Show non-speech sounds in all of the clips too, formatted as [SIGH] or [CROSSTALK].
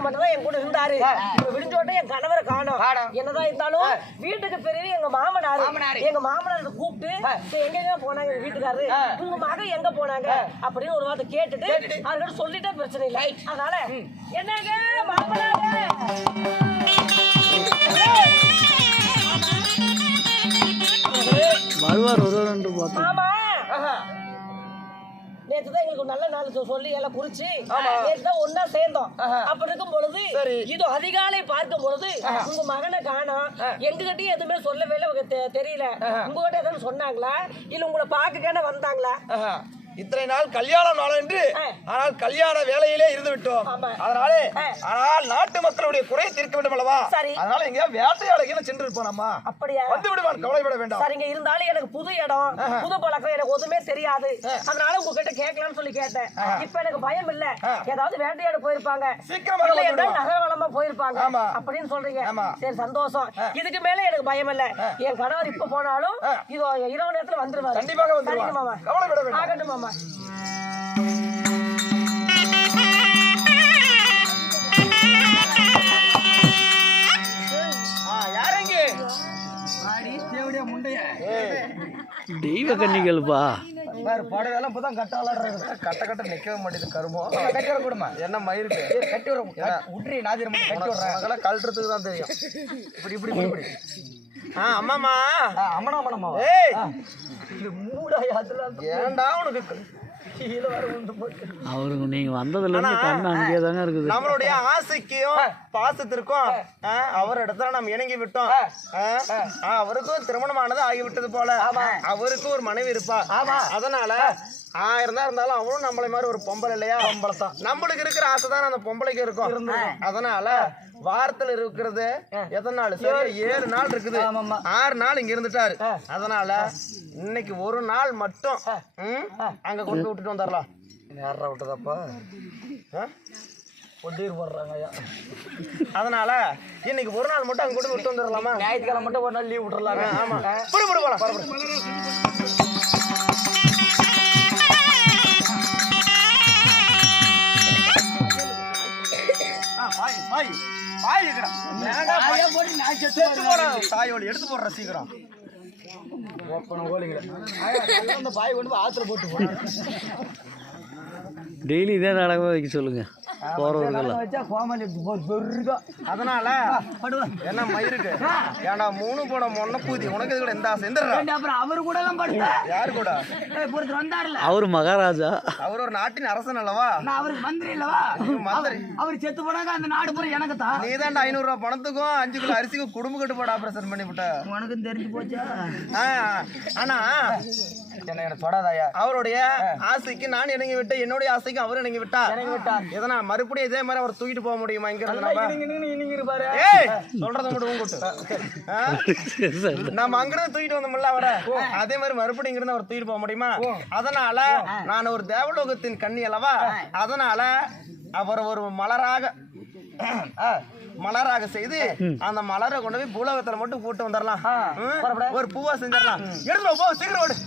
மாமன் மட்டும் தான் என் கூட இருந்தாரு. விடிஞ்சோட்டே என் கணவரை காணோம். என்னதான் இருந்தாலும் வீட்டுக்கு பெரிய எங்க மாமனாரு. எங்க மாமனார் கூப்பிட்டு "சரி, எங்கெங்க போனாங்க எங்க வீட்டுக்காரரு உங்க மகன் எங்க போனாங்க அப்படின்னு ஒரு வார்த்தை கேட்டுட்டு அவர்கிட்ட சொல்லிட்டே பிரச்சனை இல்லை. அதனால என்னங்க மாமனாரு? வருவார் வருவார் பார்த்தேன் மாமா. ஆஹா. நேத்து தான் எங்களுக்கு நல்ல நாள் சொல்லி எல்லாம் குறிச்சு நேத்து தான் ஒன்னா சேர்ந்தோம். அப்படி இருக்கும் பொழுது. இது அதிகாலை பார்க்கும் பொழுது உங்க மகனை காணோம் எங்ககிட்டயும் எதுவுமே சொல்லவே இல்லை தெரியல. உங்ககிட்ட எதுவும் சொன்னாங்களா? இல்ல உங்களை பார்க்கத்தானே வந்தாங்களா. இத்தனை நாள் கல்யாண நாள் என்று. ஆனால் கல்யாண வேலையிலே இருந்து விட்டோம். அதனாலே. ஆனால் நாட்டு மக்களுடைய குறையை தீர்க்க வேண்டும் அல்லவா சரி. அதனால எங்கேயா வேட்டையாளைக்கு சென்று இருப்போம் நம்ம அப்படியா? வந்து விடுவான் கவலைப்பட வேண்டாம். சரிங்க இருந்தாலும் எனக்கு புது இடம் புது பழக்கம் எனக்கு ஒண்ணுமே தெரியாது. அதனால உங்ககிட்ட கேட்கலாம்னு சொல்லி கேட்டேன். இப்ப எனக்கு பயம் இல்ல. ஏதாவது வேட்டையாட போயிருப்பாங்க. சீக்கிரமா. நகரவளமா போயிருப்பாங்க. அப்படின்னு சொல்றீங்க. சரி சந்தோஷம். இதுக்கு மேல எனக்கு பயம் இல்ல. என் கணவர் இப்ப போனாலும் இது இரவு நேரத்துல வந்துருவாரு. கண்டிப்பாக மாமா. கவலைப்பட வேண்டாம். யாரெங்க தெய்வ கன்னிகள்ப்பா. வேற படையெல்லாம் இப்பதான் கட்டாளாடுறது கட்ட கட்ட நிக்கவே மாட்டேது கருமோ கட்டி வர கூடுமா. என்ன மயிருக்கு கட்டி வர உட்ரி நாதிரம் கட்டி விடுறேன். அதெல்லாம் கழட்டுறதுக்கு தான் தெரியும். இப்படி இப்படி இப்படி. அம்மாமா அம்மனா அம்மனம்மா. ஏய். இது மூடாயா அதெல்லாம் ஏன்டா உனக்கு? கீழே வர வந்து போட்டு. அவருக்கு நீங்க வந்ததுல இருந்து கண்ணு அங்கேயே தாங்க இருக்குது. நம்மளுடைய ஆசைக்கும் பாசத்திற்கும் அவர் இடத்துல நாம் இணங்கி விட்டோம். அவருக்கும் திருமணமானது ஆகிவிட்டது போல. அவருக்கும் ஒரு மனைவி இருப்பா. அதனால ஆயிரம் தான் இருந்தாலும் அவனும் நம்மளை மாதிரி ஒரு பொம்பளை இல்லையா? பொம்பளை தான். நம்மளுக்கு இருக்கிற ஆசை தான் அந்த பொம்பளைக்கு இருக்கும். அதனால வாரத்துல இருக்கிறது எத்தனை நாள்? சரி ஏழு. நாள் இருக்குது. ஆறு நாள் இங்க இருந்துட்டாரு. அதனால இன்னைக்கு ஒரு நாள் மட்டும் அங்க கொண்டு விட்டுட்டு வந்துடலாம். யாரா விட்டதப்பா? ஒட்டீர் போடுறாங்க ஐயா. அதனால இன்னைக்கு ஒரு நாள் மட்டும் அங்க கொண்டு விட்டு வந்துடலாமா? ஞாயிற்றுக்கிழமை மட்டும் ஒரு நாள் லீவ் விட்டுறலாங்க ஆமா. புடி புடி பாய் பாய் பாய் இருக்கிறான் செத்து போடா தாயோடு எடுத்து போடுற சீக்கிரம் அந்த பாய் கொண்டு ஆத்துல போட்டு போடுறேன் டெய்லி இதே நாடகமாக வைக்க சொல்லுங்க. போறவர்களெல்லாம் வச்சா கோமாளி பெருகும் அதனால என்ன மயிருக்கு? ஏன்டா மூணு போட மொன்ன பூதி? உனக்கு கூட எந்த ஆசை? எந்த அப்புறம் அவரு கூட யாரு கூட? வந்தாருல. அவர் மகாராஜா. அவர் ஒரு நாட்டின் அரசன் அல்லவா? நான் அவருக்கு மந்திரி இல்லவா மந்திரி. அவர் செத்து போனாங்க அந்த நாடு பூரா எனக்கு தான். நீ தான்டா ஐநூறு ரூபாய் பணத்துக்கும் அஞ்சு கிலோ அரிசிக்கும் குடும்ப கட்டுப்பாடு ஆபரேஷன் பண்ணி விட்ட உனக்கும் தெரிஞ்சு போச்சா? ஆனா தொடாதாயா அவருடைய ஆசைக்கு நான் இணங்கி விட்டேன் என்னுடைய ஆசைக்கு அவர் இணங்கி விட்டா இணங்கி விட்டார் எதனா மறுபடியும் இதே மாதிரி அவர் தூக்கிட்டு போக முடியுமா? இங்க இருந்து சொல்றத மட்டும் உங்கட்டு நம்ம அங்கிருந்து தூக்கிட்டு வந்தோம்ல அவரை. அதே மாதிரி மறுபடியும் இங்கிருந்து அவர் தூக்கிட்டு போக முடியுமா? அதனால நான் ஒரு தேவலோகத்தின் கண்ணி அல்லவா? அதனால அவர் ஒரு மலராக மலராக செய்து அந்த மலரை கொண்டு போய் பூலோகத்துல மட்டும் போட்டு வந்துடலாம்? ஒரு பூவா செஞ்சிடலாம் எடுத்து போ சீக்கிரம்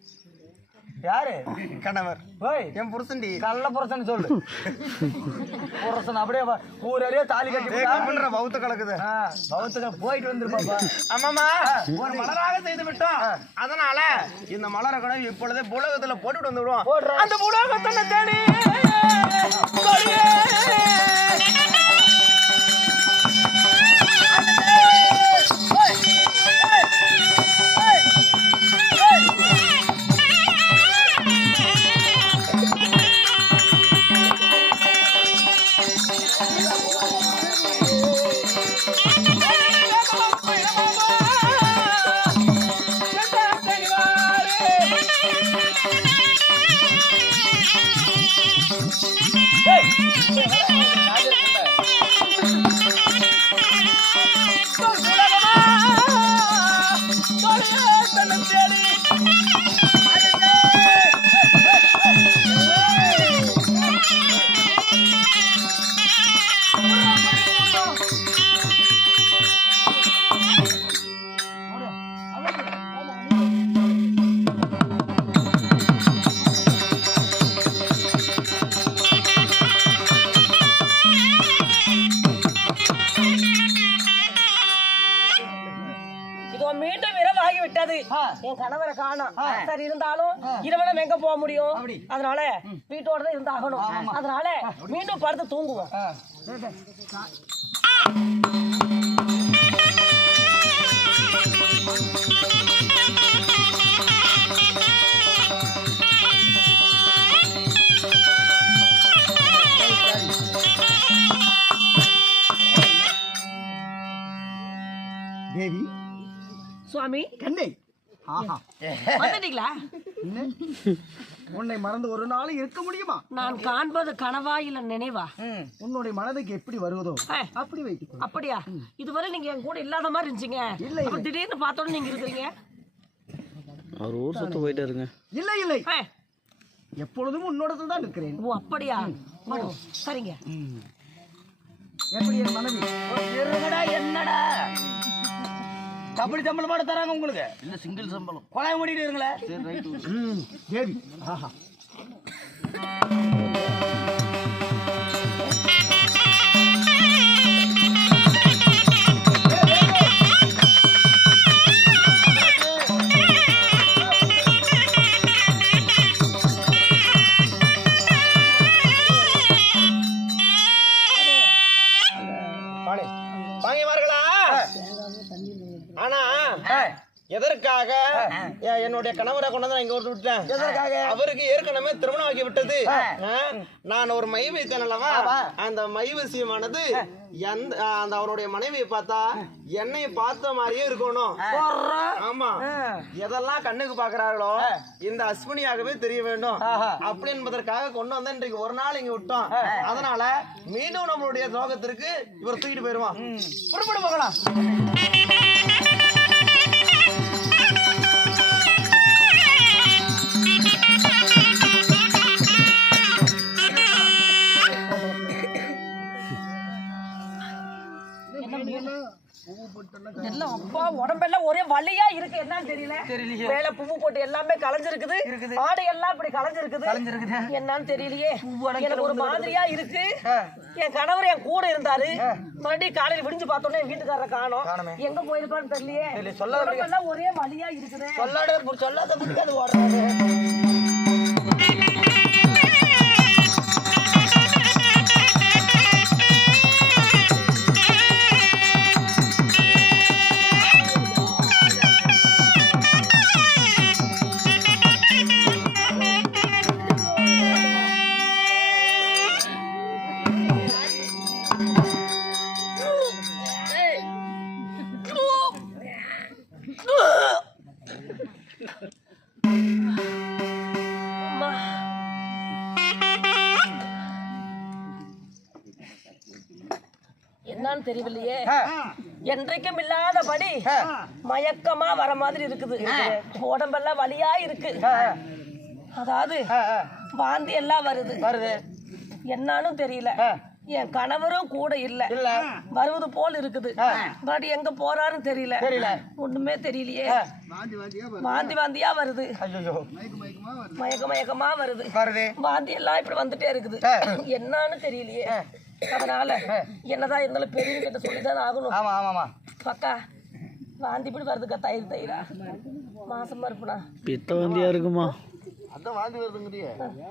யாரு? [LAUGHS] கணவர். என் புருஷன்டி. நல்ல புருஷன் சொல்லு. புருஷன் அப்படியே ஊரே தாலி கட்டி கட்டுன்ற பௌத்த கலக்குது. பௌத்துக்கு போயிட்டு வந்துருப்பாப்பா. ஆமாமா ஒரு மலராக செய்து விட்டோம். அதனால இந்த மலரை கூட இப்பொழுதே புலகத்துல போட்டுட்டு வந்து விடுவோம் அந்த புலகத்தை தேடி ஆகிவிட்டது என் கணவரை காணோம். சரி இருந்தாலும் இரவனம் எங்க போக முடியும்? அதனால வீட்டோட தான் இருந்தாகணும். அதனால மீண்டும் படுத்து தூங்குவோம். சுவாமி? கண்ணே. ஆஹா. [LAUGHS] வந்துட்டீங்களா? உன்னை மறந்து ஒரு நாளும் இருக்க முடியுமா? நான் காண்பது கனவா இல்ல நினைவா? உன்னுடைய மனதுக்கு எப்படி வருவதோ. அப்படி வைத்துக்கொள் அப்படியா? இதுவரை நீங்க என் கூட இல்லாத மாதிரி இருந்துச்சீங்க. இல்லை, திடீர்னு பார்த்தோன்னு நீங்க இருக்கிறீங்க. அவர் ஊர் சுத்த போயிட்டாருங்க இல்லை இல்லை. ஆ, எப்பொழுதும் உன்னோடத்தில் தான் இருக்கிறேன். ஓ அப்படியா? ஓ, சரிங்க. எப்படி என் மனைவி? என்னடா என்னடா? கபடி சம்பளம் போட தராங்க உங்களுக்கு. இல்ல சிங்கிள் சம்பளம். கொலை முடிட்டு இருங்களே ம், தேவி ஆஹா. எதற்காக என்னுடைய கணவரை கொண்டு வந்து நான் இங்க வந்து விட்டேன்? எதற்காக? அவருக்கு ஏற்கனவே திருமணம் ஆகி விட்டது. நான் ஒரு மை வைத்தேன் அல்லவா? அந்த மை விஷயமானது எந்த அந்த அவருடைய மனைவியை பார்த்தா என்னை பார்த்த மாதிரியே இருக்கணும். ஆமா. எதெல்லாம் கண்ணுக்கு பாக்குறார்களோ இந்த அஸ்வினியாகவே தெரிய வேண்டும். அப்படி என்பதற்காக கொண்டு வந்து இன்றைக்கு ஒரு நாள் இங்க விட்டோம். அதனால மீண்டும் நம்மளுடைய லோகத்திற்கு இவர் தூக்கிட்டு போயிருவான் புறப்பட்டு போகலாம். எல்லாம் அப்பா உடம்பெல்லாம் ஒரே வலியா இருக்கு. என்னன்னு தெரியல. தெரியலையே. மேல பூவு போட்டு எல்லாமே கலைஞ்சிருக்குது ஆடை எல்லாம் இப்படி கலைஞ்சிருக்குது என்னன்னு தெரியலையே. எனக்கு ஒரு மாதிரியா இருக்கு. என் கணவர் என் கூட இருந்தாரு. மறுபடியும் காலையில விடிஞ்சு பார்த்தோன்னே என் வீட்டுக்காரரை காணோம். எங்க போயிருப்பான்னு தெரியலையே. உடம்பெல்லாம் ஒரே வலியா இருக்குது. சொல்லாத சொல்லாத பிடிக்காது ஓடுறாரு. என்னன்னு தெரியலையே என்றைக்கும் இல்லாதபடி மயக்கமா வர மாதிரி இருக்குது. உடம்பெல்லாம் வலியா இருக்கு. அதாவது வாந்தி எல்லாம் வருது. வருது. என்னன்னு தெரியல. என் கணவரும் கூட இல்ல. வருவது போல் இருக்குது. பட் எங்க போறாருன்னு தெரியல. தெரியல. ஒண்ணுமே தெரியலையே. வாந்தி வாந்தியா வருது. மயக்க மயக்கமா வருது. வருது. வாந்தி எல்லாம் இப்படி வந்துட்டே இருக்குது. என்னன்னு தெரியலையே. அதனால என்னதான் இருந்தாலும் பெரியவங்க கிட்ட சொல்லிதான் ஆகணும் ஆமா ஆமாமா பக்கா வாந்தி இப்படி வருதுக்கா தயிர் தயிரா மாசமா இருப்பா பித்த வந்தியா இருக்குமா அதான் வாந்தி வருதுங்கிறிய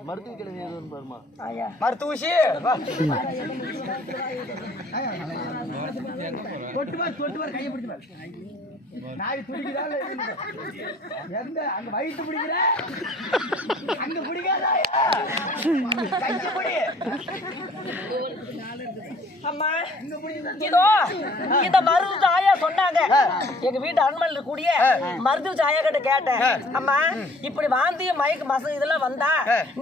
மருத்துவ கிழமை எதுவும் பாருமா நாய் துடிக்குதா எந்த அங்க வயிற்று பிடிக்கிற அங்க பிடிக்காதா கையை பிடி. இதோ இந்த மருது சாயா சொன்னாங்க. எங்க வீட்டு அரண்மனையில் இருக்கக்கூடிய மருது சாயா கிட்ட கேட்டேன். அம்மா இப்படி வாந்தி மயக்க மச இதெல்லாம் வந்தா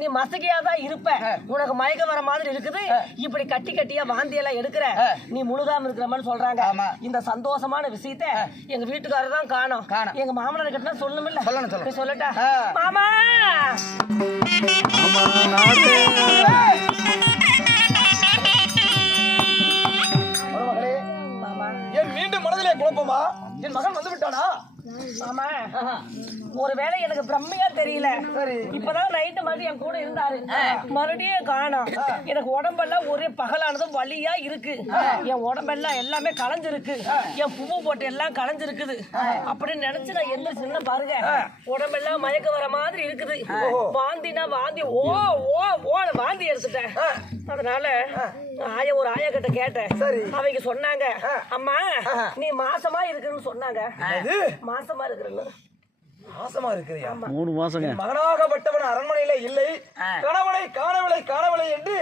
நீ மசகையா தான் இருப்ப உனக்கு மயக்கம் வர மாதிரி இருக்குது. இப்படி கட்டி கட்டியா வாந்தி எல்லாம் எடுக்கிற நீ முழுகாம இருக்கிற மாதிரி சொல்றாங்க இந்த சந்தோஷமான விஷயத்த எங்க வீட்டுக்காரர் தான் காணும். எங்க மாமனார் கிட்ட சொல்லணும் இல்ல சொல்லணும் சொல்லட்டா? மாமா! மாமா என் மகன் வந்து விட்டானா? ஆமா. ஒருவேளை எனக்கு பிரம்மையா தெரியல. இப்பதான் நைட்டு மறுபடியும் என் கூட இருந்தாரு. மறுபடியும் காணோம் எனக்கு உடம்பெல்லாம் ஒரே பகலானதும் வலியா இருக்கு. என் உடம்பெல்லாம் எல்லாமே களைஞ்சிருக்கு. என் பூவு போட்டு எல்லாம் களைஞ்சிருக்குது. அப்படின்னு நினைச்சு நான் எந்திரிச்சுன்னு பாருங்க. உடம்பெல்லாம் மயக்க வர மாதிரி இருக்குது. வாந்தினா வாந்தி. ஓ ஓ ஓ வாந்தி எடுத்துட்டேன். அதனால ஆய ஒரு ஆயா கிட்ட கேட்டேன் அவங்க சொன்னாங்க அம்மா நீ மாசமா இருக்குன்னு சொன்னாங்க. மாசமா இருக்கிறன்னு. மாசமா இருக்கிறியா மூணு மாசங்க. மகனாகப்பட்டவன் அரண்மனையில இல்லை. கணவனை காணவில்லை காணவில்லை என்று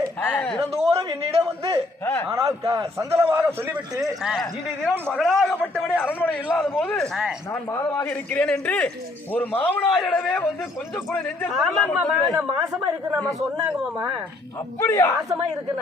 தினந்தோறும் என்னிடம் வந்து ஆனால் க- சஞ்சலமாக சொல்லிவிட்டு இன்றைய தினம் மகனாகப்பட்டவனே அரண்மனை இல்லாத போது நான் மாதமாக இருக்கிறேன் என்று ஒரு மாமனாரிடமே வந்து கொஞ்சம் கூட நெஞ்சல் ஆமா மாமா நான் மாசமா இருக்கு நம்ம சொன்னாங்க மாமா. அப்படியா? மாசமா இருக்கு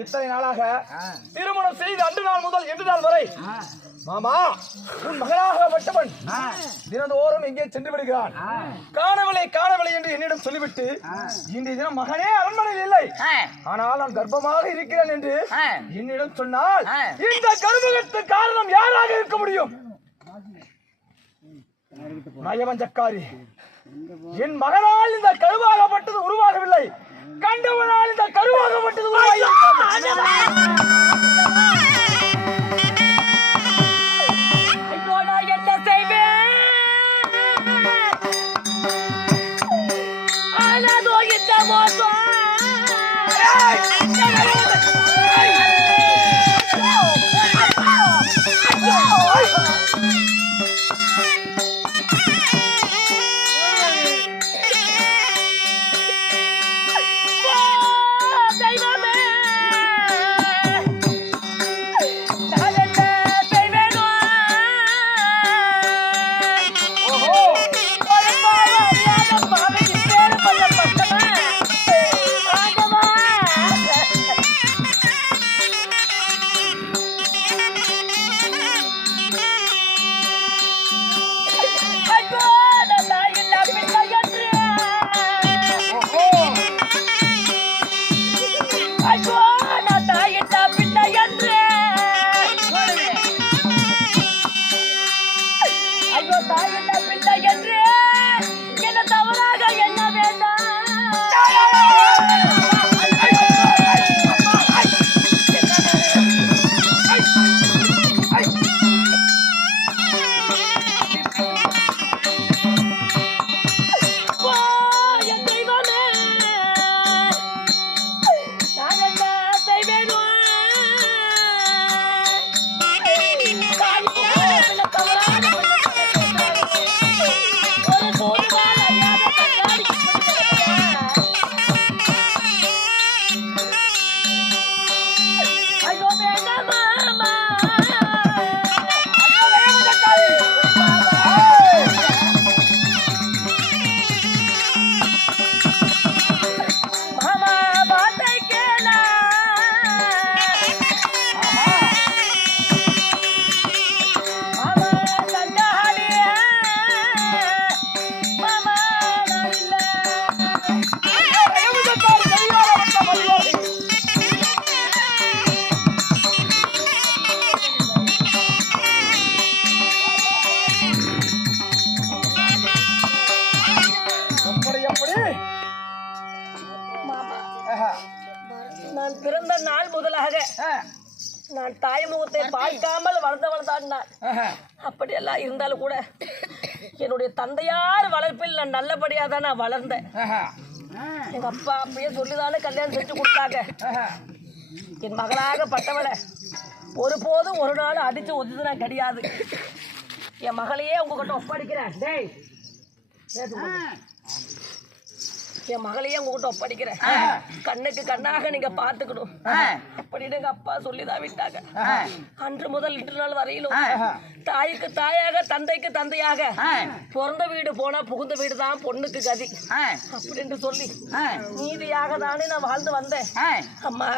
இத்தனை நாளாக திருமணம் செய்து அன்று நாள் முதல் இன்று நாள் வரை மாமா உன் மகனாகப்பட்டவன் தினந்தோறும் எங்கே சென்று விடுகிறான். காணவில்லை காணவில்லை என்று என்னிடம் சொல்லிவிட்டு இன்றைய தினம் மகனே அரண்மனையில் இல்லை. ஆனால் நான் கர்ப்பமாக இருக்கிறேன் என்று என்னிடம் சொன்னால் இந்த கர்ப்பத்துக்கு காரணம் யாராக இருக்க முடியும்? நயவஞ்சக்காரி என் மகனால் இந்த கருவாகப்பட்டது உருவாகவில்லை. கண்டவனால் இந்த கருவாகப்பட்டது நான் தாய் முகத்தை பார்க்காமல் நான் ஆஹா. அப்படியெல்லாம் இருந்தாலும் கூட என்னுடைய தந்தையார் வளர்ப்பில் நான் நல்லபடியாக தான் நான் வளர்ந்தேன் ஆஹா. எங்க அப்பா அப்பயே சொல்லிதானே கல்யாணம் செஞ்சு கொடுத்தாங்க. என் மகளாக பட்டவளை ஒருபோதும் ஒரு நாள் அடிச்சு ஒதுனா கிடையாது என் மகளையே உங்ககிட்ட ஒப்படைக்கிறேன் டேய். என் மகளையே உங்ககிட்ட ஒப்படைக்கிறேன். கண்ணுக்கு கண்ணாக நீங்க பாத்துக்கணும் அப்படின்னு எங்க அப்பா சொல்லிதான் விட்டாங்க. அன்று முதல் இன்று நாள் வரையிலும் தாய்க்கு தாயாக தந்தைக்கு தந்தையாக பிறந்த வீடு போனா புகுந்த வீடு தான் பொண்ணுக்கு கதி. அப்படின்னு சொல்லி நீதியாக தானே நான் வாழ்ந்து வந்தேன். அம்மா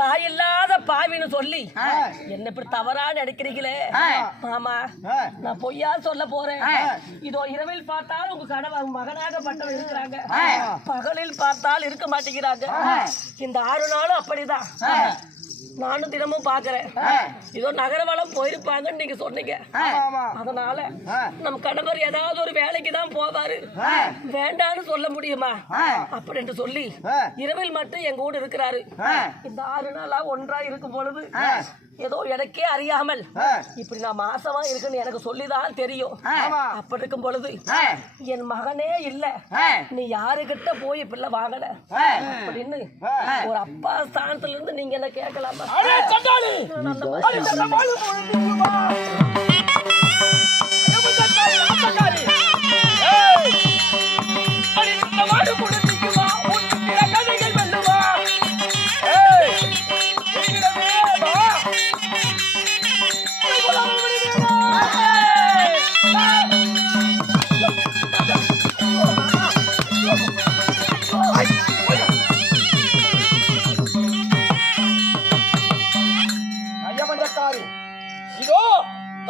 தாய் இல்லாத பாவின்னு சொல்லி என்ன இப்படி தவறா நடிக்கிறீங்களே மாமா நான் பொய்யா சொல்ல போறேன். இதோ இரவில் பார்த்தால் உங்க கணவர் மகனாகப்பட்டவர் இருக்கிறாங்க. பகலில் பார்த்தால் இருக்க மாட்டேங்கிறாங்க. இந்த ஆறு நாளும் அப்படிதான். நானும் தினமும் பாக்குறேன். இதோ நகரவளம் போயிருப்பாங்கன்னு நீங்க சொன்னீங்க. அதனால நம் கணவர் ஏதாவது ஒரு வேலைக்கு தான் போவாரு. வேண்டான்னு சொல்ல முடியுமா? அப்படின்னு சொல்லி இரவில் மட்டும் எங்க கூட இருக்கிறாரு. இந்த ஆறு நாளா ஒன்றா இருக்கும் பொழுது ஏதோ எனக்கே அறியாமல் இப்படி நான் மாசமா இருக்குன்னு எனக்கு சொல்லிதான் தெரியும். அப்படி இருக்கும் பொழுது என் மகனே இல்ல. நீ யாருகிட்ட போய் பிள்ளை வாங்கல அப்படின்னு ஒரு அப்பா ஸ்தானத்துல இருந்து நீங்க என்ன கேட்கலாமா?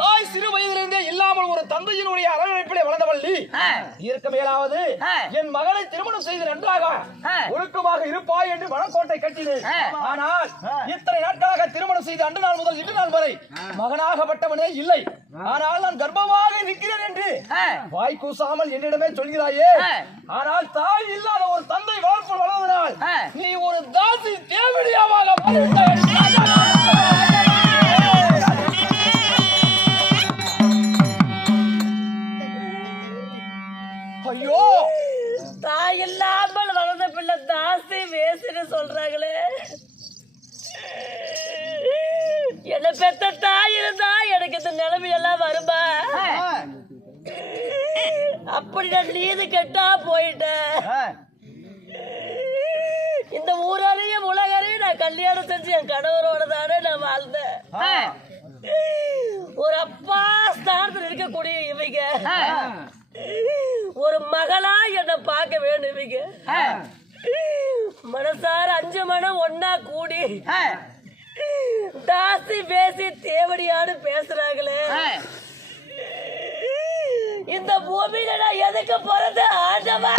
தாய் சிறு வயதிலிருந்தே இல்லாமல் ஒரு தந்தையினுடைய அரவணைப்பிலே வளர்ந்தவள்ளி இருக்க மேலாவது என் மகளை திருமணம் செய்து நன்றாக ஒழுக்கமாக இருப்பாய் என்று வனக்கோட்டை கட்டினேன் ஆனால் இத்தனை நாட்களாக திருமணம் செய்து அன்று நாள் முதல் இன்று நாள் வரை மகனாகப்பட்டவனே இல்லை. ஆனால் நான் கர்ப்பமாக நிற்கிறேன் என்று வாய் கூசாமல் என்னிடமே சொல்கிறாயே. ஆனால் தாய் இல்லாத ஒரு தந்தை வளர்ப்பு வளர்ந்தனால் நீ ஒரு தாசி தேவடியாவாக மாறிவிட்டாய் பேசுன்னு சொல்றாங்களே. என்ன பெத்த தாய் இருந்தா எனக்கு இந்த நிலைமையெல்லாம் வருமா? அப்படி நான் நீது கெட்டா போயிட்டேன் இந்த ஊராலையும் உலகரையும் நான் கல்யாணம் செஞ்சு என் கணவரோட தானே நான் வாழ்ந்தேன். ஒரு அப்பா ஸ்தானத்தில் இருக்கக்கூடிய இவங்க. ஒரு மகளா என்ன பார்க்க வேண்டும் இவங்க. மனசார அஞ்சு மனம் ஒன்னா கூடி. தாசி பேசி தேவடியான்னு பேசுறாங்களே. இந்த பூமியில நான் எதுக்கு பிறந்த ஆண்டவா?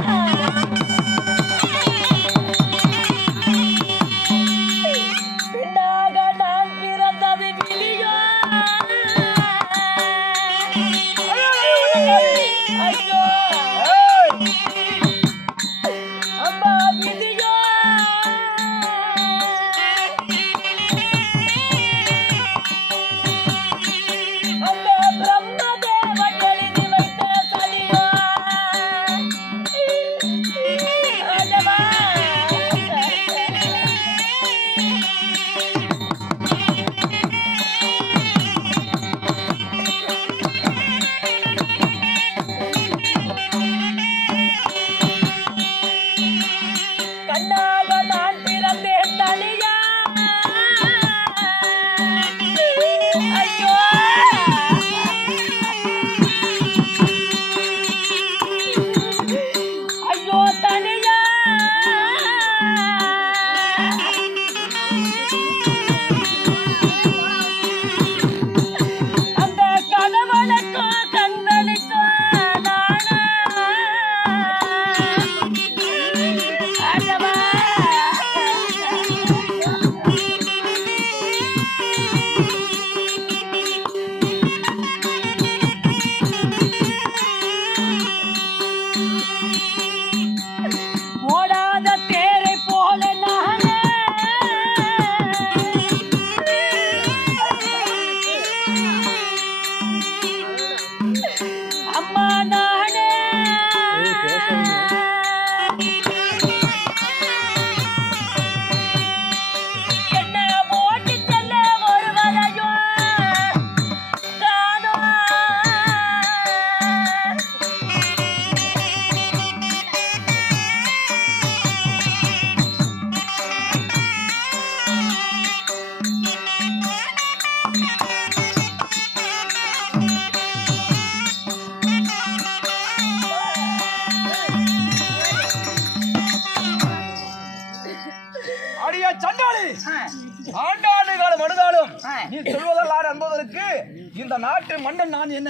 என்ன